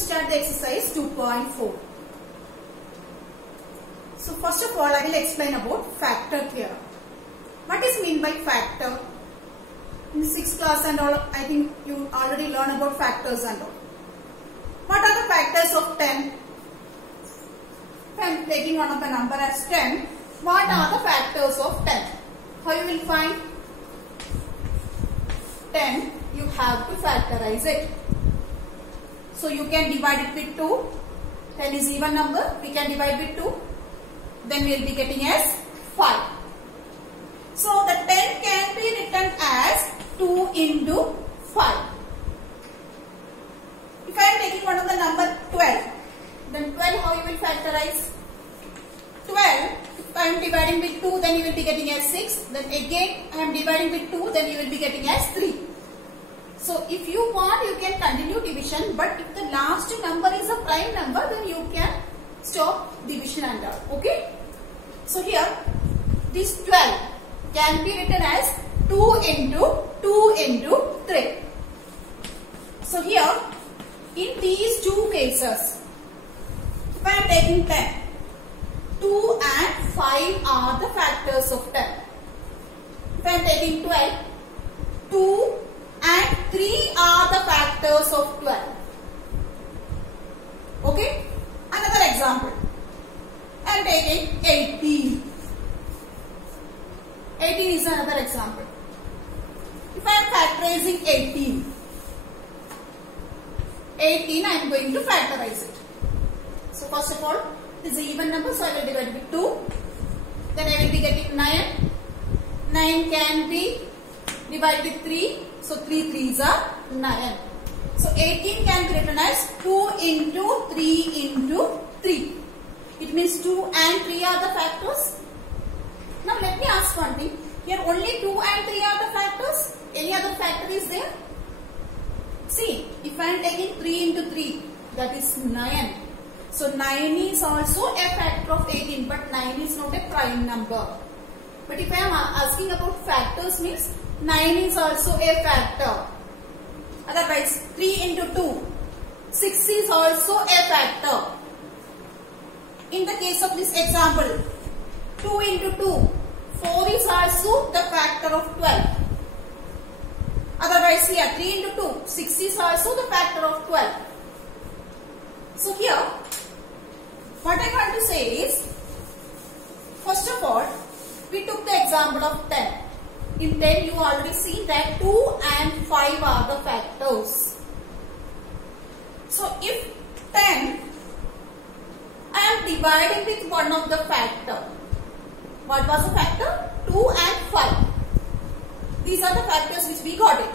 start the exercise 2.4. So first of all, I will explain about factor theorem. What is mean by factor? In 6th class and all, I think you already learn about factors and all. What are the factors of 10? If I am taking one of the number as 10, what are the factors of 10? How you will find 10? You have to factorize it. So you can divide it with 2. 10 is even number. We can divide with 2. Then we will be getting as 5. So the 10 can be written as 2 into 5. If I am taking one of the number 12, then 12 how you will factorize? 12, if I am dividing with 2, then you will be getting as 6. Then again I am dividing with 2, then you will be getting as 3. So if you want, you can continue division, but if the last number is a prime number, then you can stop division and all. Okay? So here, this 12 can be written as 2 into 3. So here, in these two cases, if I am taking 10, 2 and 5 are the factors of 10. If I am taking 12, 2 and 3 are the factors of 12. Okay? Another example. I am taking 18. 18 is another example. If I am factorizing 18, I am going to factorize it. So first of all, this is an even number, so I will divide it with 2. Then I will be getting 9. 9 can be divided with 3. So 3 3s are 9. So 18 can be written as 2 into 3 into 3. It means 2 and 3 are the factors. Now let me ask one thing. Here only 2 and 3 are the factors. Any other factor is there? See, if I am taking 3 into 3, that is 9. So 9 is also a factor of 18, but 9 is not a prime number. But if I am asking about factors, means 9 is also a factor. Otherwise, 3 into 2, 6 is also a factor. In the case of this example, 2 into 2, 4 is also the factor of 12. Otherwise, here 3 into 2, 6 is also the factor of 12. So here, what I want to say is, first of all, we took the example of 10. In 10, you already see that 2 and 5 are the factors. So if 10, I am dividing with one of the factor. What was the factor? 2 and 5. These are the factors which we got it.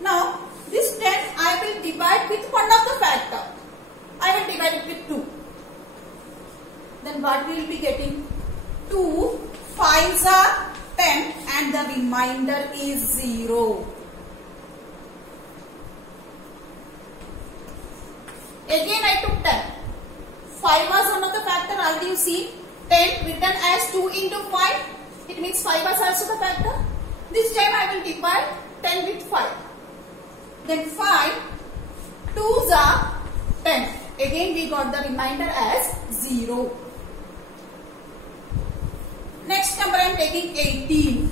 Now, this 10 I will divide with one of the factor. I will divide it with 2. Then what we will be getting? 2 5s are 10 and the remainder is 0. Again I took 10. 5 was one of the factor. Already you see 10 written as 2 into 5. It means 5 was also the factor. This time I will divide 10 with 5. Then 5 2s are 10. Again we got the remainder as 0. Next number I am taking 18.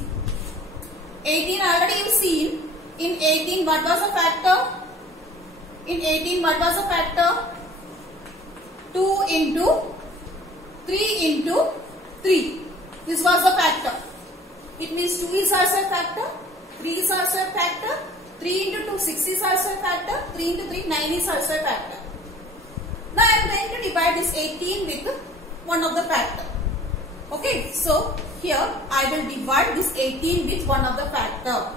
18 already you seen. In 18 what was the factor? In 18 what was the factor? 2 into 3 into 3. This was the factor. It means 2 is also a factor. 3 is also a factor. 3 into 2, 6 is also a factor. 3 into 3, 9 is also a factor. Now I am going to divide this 18 with one of the factor. Okay, so here I will divide this 18 with one of the factor.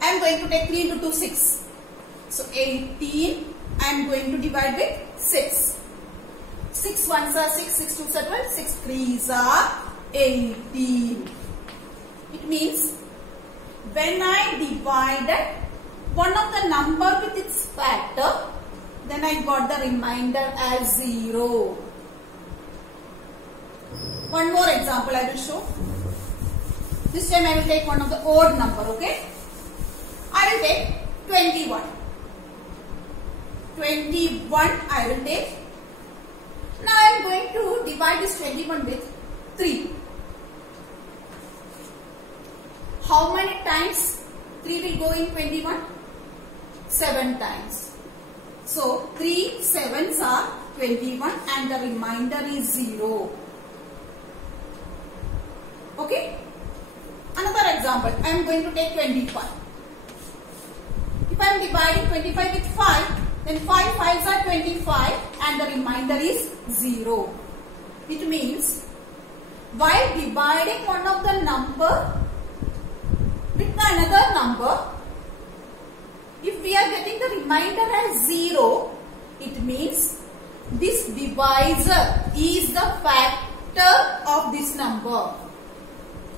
I am going to take 3 into 2, 6. So 18 I am going to divide with 6. 6 1s are 6, 6 2s are 12, 6 3s are 18. It means when I divided one of the number with its factor, then I got the remainder as 0. One more example I will show. This time I will take one of the odd number, okay? I will take 21. 21 I will take. Now I am going to divide this 21 with 3. How many times 3 will go in 21? 7 times. So 3 7s are 21 and the remainder is 0. Okay. Another example. I am going to take 25. If I am dividing 25 with 5, then 5 5s are 25 and the remainder is 0. It means while dividing one of the number with another number, if we are getting the remainder as 0, it means this divisor is the factor of this number.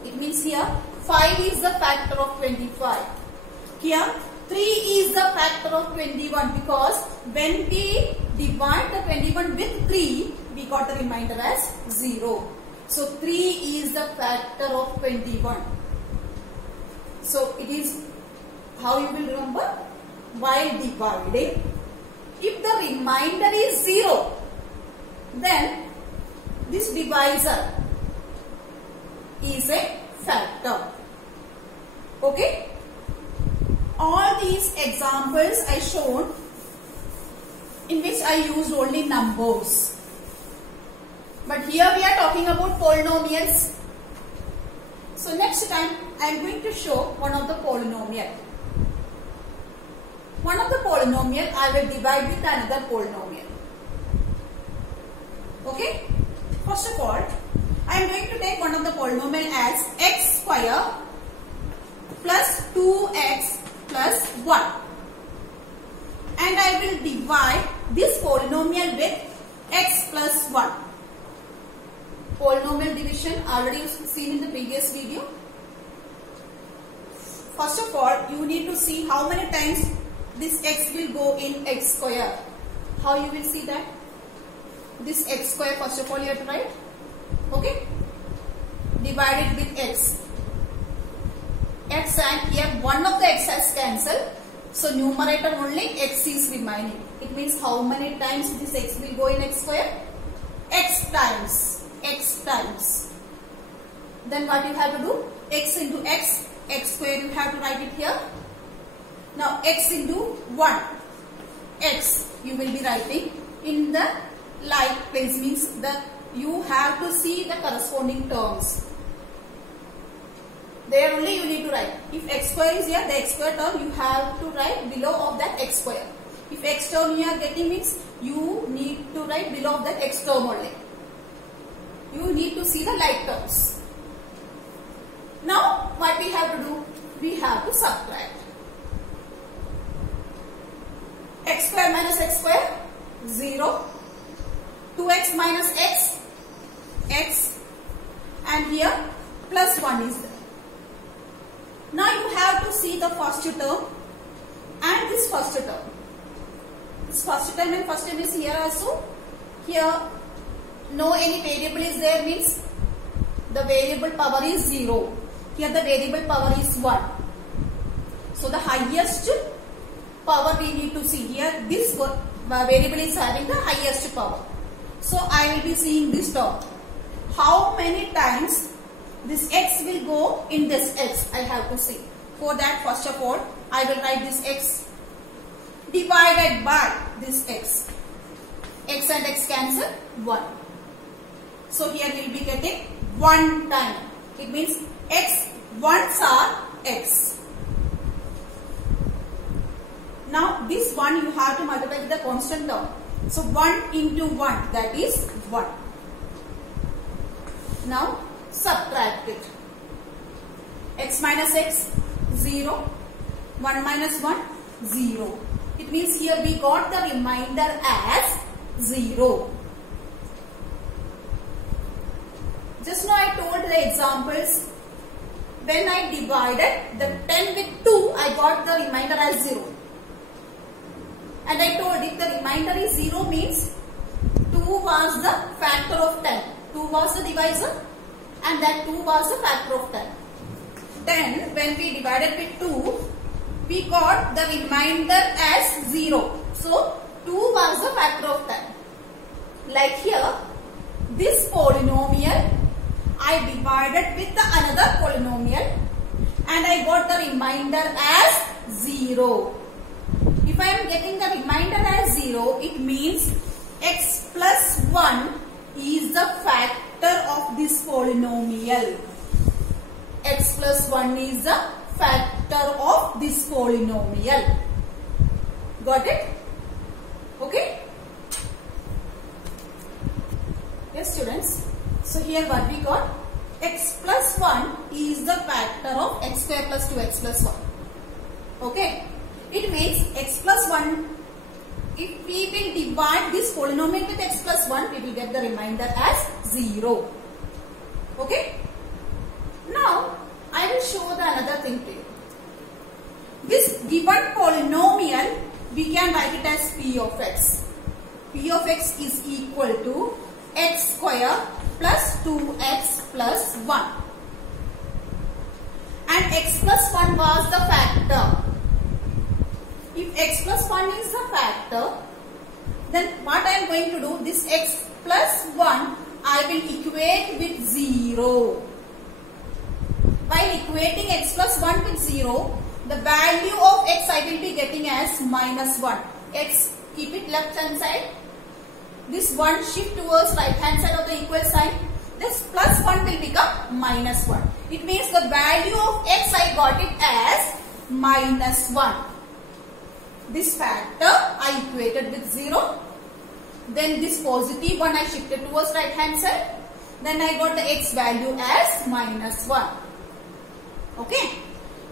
It means here 5 is the factor of 25. Here 3 is the factor of 21 because when we divide the 21 with 3, we got the remainder as 0. So 3 is the factor of 21. So it is how you will remember, while dividing, if the remainder is 0, then this divisor is a factor. Okay? All these examples I shown in which I used only numbers. But here we are talking about polynomials. So next time I am going to show one of the polynomial. One of the polynomial I will divide with another polynomial. Okay? First of all, I am going to take one of the polynomial as x square plus 2x plus 1. And I will divide this polynomial with x plus 1. Polynomial division already seen in the previous video. First of all, you need to see how many times this x will go in x square. How you will see that? This x square, first of all you have to write. Okay? Divide it with x. X, and here one of the x has cancelled. So numerator only x is remaining. It means how many times this x will go in x square? X times. X times. Then what you have to do? X into x. X square you have to write it here. Now x into 1. X you will be writing in the like place, means you have to see the corresponding terms. There only you need to write. If x square is here, the x square term you have to write below of that x square. If x term you are getting, means you need to write below of that x term only. You need to see the like terms. Now what we have to do? We have to subtract. X square minus x square, 0. 2x minus x, x, and here plus 1 is there. Now you have to see the first term and this first term. This first term and first term is here also. Here no any variable is there, means the variable power is 0. Here the variable power is 1. So the highest power we need to see here. This variable is having the highest power. So I will be seeing this term. How many times this x will go in this x, I have to see. For that, first of all, I will write this x divided by this x. X and x cancel, 1. So here we will be getting 1 time. It means x ones are x. Now this 1 you have to multiply with the constant term. So 1 into 1, that is 1. Now subtract it. X minus x, 0. 1 minus 1, 0. It means here we got the remainder as 0. Just now I told the examples. When I divided the 10 with 2, I got the remainder as 0. And I told if the remainder is 0 means 2 was the factor of 10. 2 was the divisor and that 2 was the factor of 10. Then when we divided with 2, we got the remainder as 0. So 2 was the factor of that. Like here, this polynomial I divided with the another polynomial and I got the remainder as 0. If I am getting the remainder as 0, it means x plus 1 is the factor of this polynomial. X plus 1 is the factor of this polynomial. Got it? Okay? Yes, students. So here what we got? X plus 1 is the factor of x square plus 2x plus 1. Okay? It means x plus 1, if we will divide this polynomial with x plus 1, we will get the remainder as 0. Okay? Now, I will show the another thing to you. This given polynomial, we can write it as p of x. P of x is equal to x square plus 2x plus 1. And x plus 1 was the factor. If x plus 1 is the factor, then what I am going to do, this x plus 1, I will equate with 0. By equating x plus 1 with 0, the value of x I will be getting as minus 1. X, keep it left hand side. This 1 shift towards right hand side of the equal sign. This plus 1 will become minus 1. It means the value of x I got it as minus 1. This factor I equated with 0. Then this positive 1 I shifted towards right hand side. Then I got the x value as minus 1. Okay.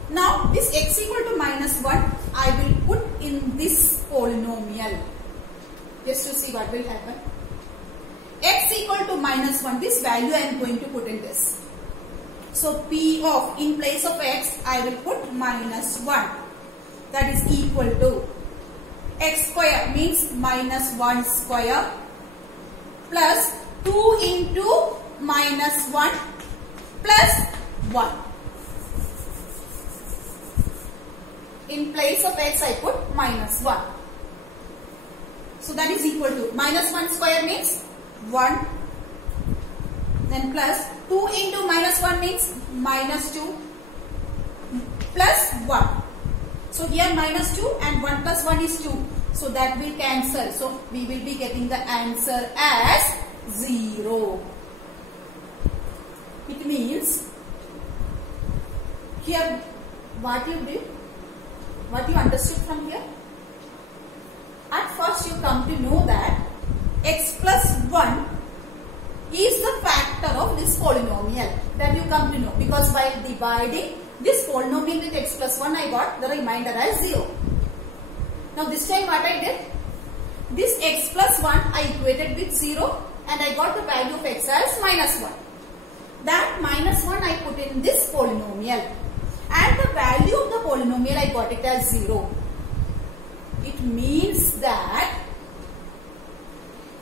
Now this x equal to minus 1 I will put in this polynomial. Just to see what will happen. X equal to minus 1, this value I am going to put in this. So P of, in place of x, I will put minus 1. That is equal to x square means minus 1 square plus 2 into minus 1 plus 1. In place of x, I put minus 1. So that is equal to minus 1 square means 1. Then plus 2 into minus 1 means minus 2 plus 1. So here minus 2 and 1 plus 1 is 2. So that will cancel. So we will be getting the answer as 0. It means here what you did, what you understood from here? At first you come to know that x plus 1 is the factor of this polynomial. That you come to know, because while dividing this polynomial with x plus 1, I got the remainder as 0. Now this time what I did? This x plus 1 I equated with 0 and I got the value of x as minus 1. That minus 1 I put in this polynomial and the value of the polynomial I got it as 0. It means that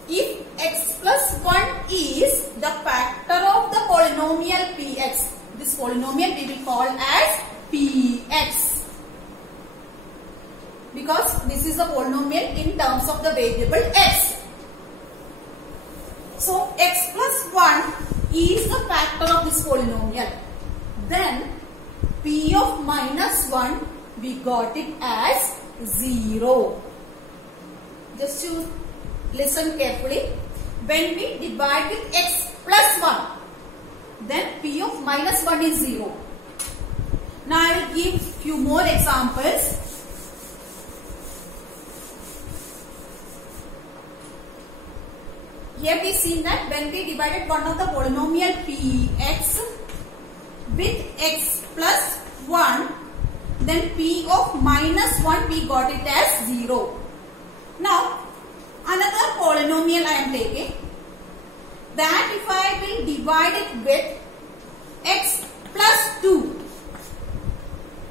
if x plus 1 is the factor of the polynomial px, this polynomial we will call as px, because this is a polynomial in terms of the variable x. So x plus 1 is the factor of this polynomial. Then p of minus 1 we got it as 0. Just to listen carefully. When we divide with x plus 1, then p of minus 1 is 0. Now I will give few more examples. Here we see that when we divided one of the polynomial px with x plus 1, then p of minus 1 we got it as 0. Now another polynomial I am taking, that if I will divide it with x plus 2,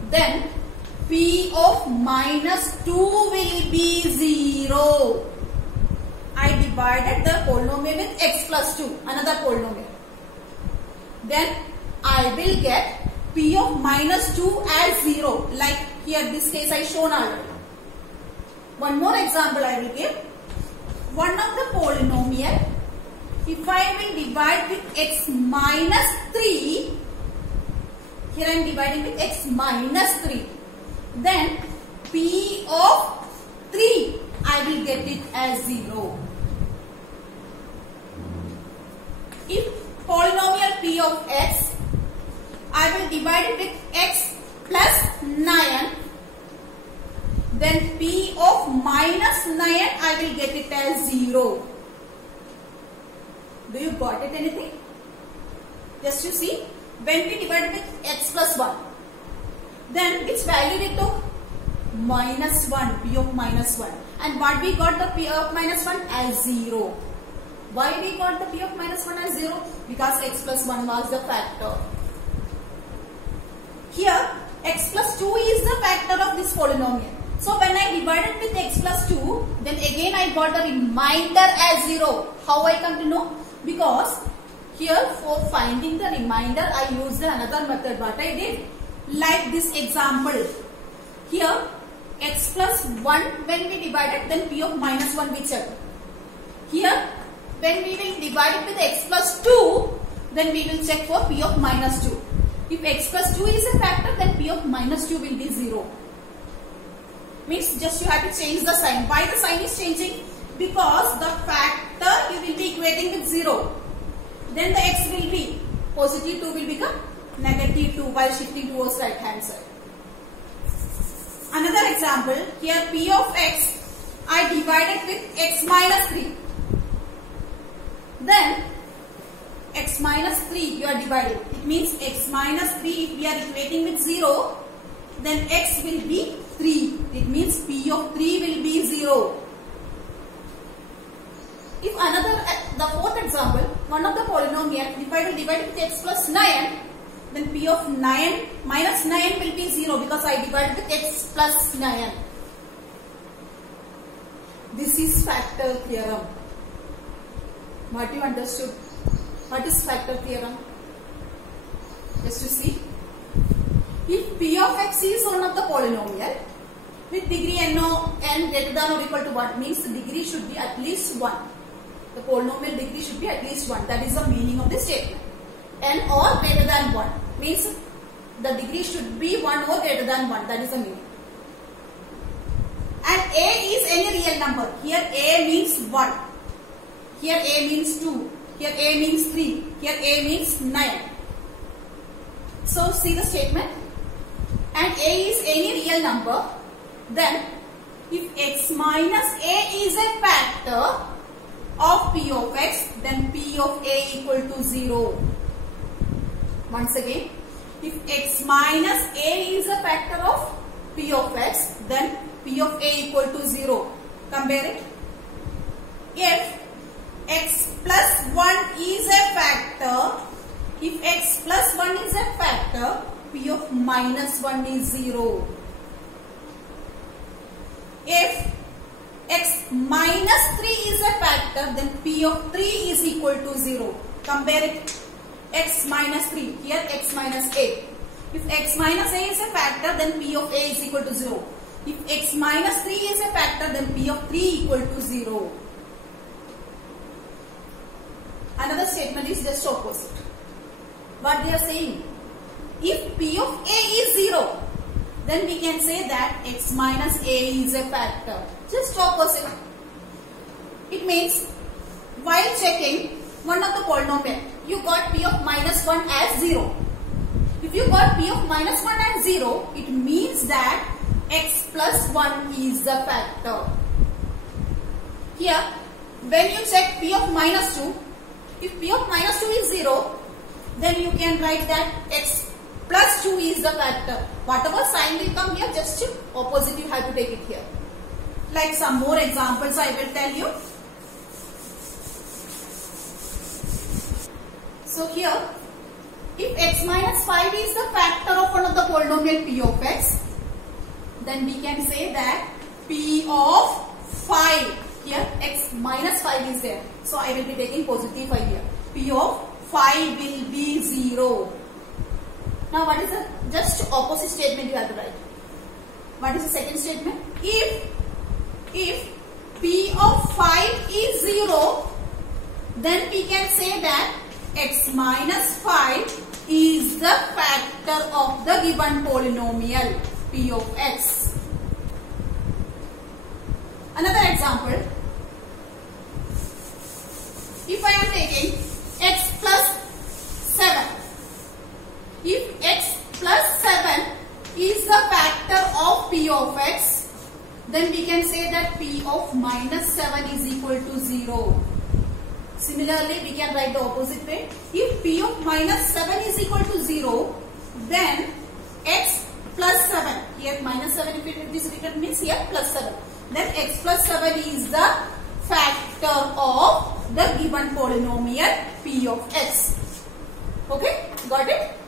then p of minus 2 will be 0. I divided the polynomial with x plus 2, another polynomial. Then I will get p of minus 2 as 0. Like here this case I shown already. One more example I will give. One of the polynomial, if I will divide with x minus 3, here I am dividing with x minus 3, then p of 3, I will get it as 0. If polynomial p of x, I will divide it with x plus 9, then p of minus 9, I will get it as 0. Do you got it anything? Just you see, when we divide with x plus 1, then which value we took? Minus 1, p of minus 1. And what we got the p of minus 1 as 0. Why we got the p of minus 1 as 0? Because x plus 1 was the factor. Here, x plus 2 is the factor of this polynomial. So when I divided with x plus 2, then again I got the remainder as 0. How I come to know? Because here for finding the remainder, I used another method. What I did? Like this example. Here, x plus 1 when we divided, then p of minus 1 we check. Here, when we will divide it with x plus 2, then we will check for p of minus 2. If x plus 2 is a factor, then p of minus 2 will be 0. Means just you have to change the sign. Why the sign is changing? Because the factor you will be equating with 0. Then the x will be positive 2 will become negative 2 while shifting towards right hand side. Another example, here p of x, I divided with x minus 3. Then x minus 3 you are dividing. It means x minus 3 if we are equating with 0, then x will be 3. It means p of 3 will be 0. If the fourth example, one of the polynomial, if I will divide with x plus 9, then p of 9 minus 9 will be 0 because I divided with x plus 9. This is factor theorem. What you understood? What is factor theorem? Just to see. If p of x is one of the polynomial with degree n greater than or equal to 1, means the degree should be at least 1. The polynomial degree should be at least 1. That is the meaning of the statement. N or greater than 1 means the degree should be 1 or greater than 1. That is the meaning. And a is any real number. Here a means 1. Here a means 2. Here a means 3. Here a means 9. So see the statement. And a is any real number. Then if x minus a is a factor of p of x, then p of a equal to 0. Once again, if x minus a is a factor of p of x, then p of a equal to 0. Compare it. If x plus 1 is a factor, if x plus 1 is a factor, p of minus 1 is 0. If x minus 3 is a factor, then p of 3 is equal to 0. Compare it. X minus 3. Here x minus a. If x minus a is a factor, then p of a is equal to 0. If x minus 3 is a factor, then p of 3 equal to 0. Another statement is just opposite. What they are saying? If p of a is 0, then we can say that x minus a is a factor. Just opposite. It means while checking one of the polynomial, you got p of minus 1 as 0. If you got p of minus 1 as 0, it means that x plus 1 is the factor. Here, when you check p of minus 2, if p of minus 2 is 0, then you can write that x plus 2 is the factor. Whatever sign will come here, just opposite you have to take it here. Like some more examples I will tell you. So here, if x minus 5 is the factor of one of the polynomial p of x, then we can say that p of 5, here x minus 5 is there. So I will be taking positive 5 here. P of 5 will be 0. Now what is the just opposite statement you have to write? What is the second statement? If if P of 5 is 0, then we can say that x minus 5 is the factor of the given polynomial P of x. Another example, if I am taking x plus 7, if x plus 7 is the factor of P of x, then we can say that P of minus 7 is equal to 0. Similarly, we can write the opposite way. If P of minus 7 is equal to 0, then x plus 7, here minus 7 if it is written means here plus 7. Then x plus 7 is the factor of the given polynomial P of x. Okay, got it?